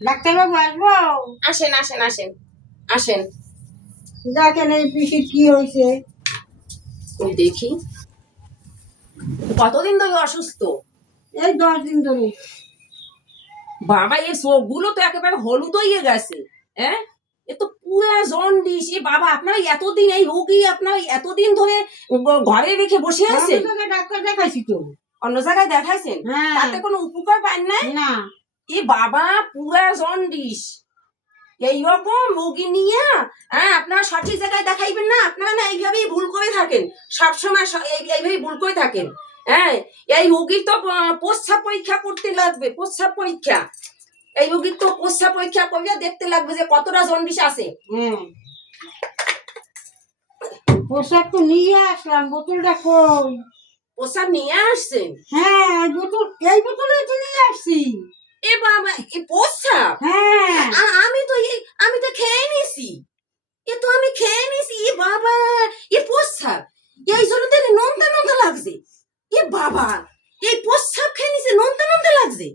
ডাক্তারবাবু আসবো? আসেন আসেন আসেন আসেন। দেখেন এই পিসির কি হয়েছে। ওই দেখি কতদিন ধরে অসুস্থ। এই 10 দিন ধরে। বাবা এই চোখগুলো তো একেবারে হলুদ হয়ে গেছে। হ্যাঁ, এ তো পুরা জন্ডিস। এ বাবা, আপনারা এতদিন এই রোগী আপনারা এতদিন ধরে ঘরে রেখে বসে অন্য আছেন? জায়গায় ডাক্তার দেখাইছি তো। অন্য জায়গায় দেখাইছেন? হ্যাঁ। তাতে কোনো উপকার পান নাই? না। এ বাবা, পুরা জন্ডিস। এইরকম রোগী নিয়ে আপনারা সঠিক জায়গায় দেখাইবেন না। আপনারা না এইভাবেই ভুল করে থাকেন, সবসময় এইভাবেই ভুল করে থাকেন। হ্যাঁ, এই রোগীর তো প্রস্রাব পরীক্ষা করতে লাগবে, প্রস্রাব পরীক্ষা। এই রোগীর তো প্রস্রাব পরীক্ষা করে দেখতে লাগবে যে কতটা জন্ডিস আছে। হ্যাঁ, পোশাক তো নিয়ে আসলাম, বোতলটা কই? প্রস্রাব নিয়ে আসছেন? হ্যাঁ, এই বোতলে তো নিয়ে আসছি। এ বাবা, এ প্রস্রাব? হ্যাঁ। আমি তো খেয়ে নিছি। এ তো আমি খেয়ে নিছি। এ বাবা, এ প্রস্রাব। এই জন্য তো নোনতা নোনতা লাগছে। এ বাবা, এই প্রস্রাব খেয়ে নিছে, নোনতা নোনতা লাগছে।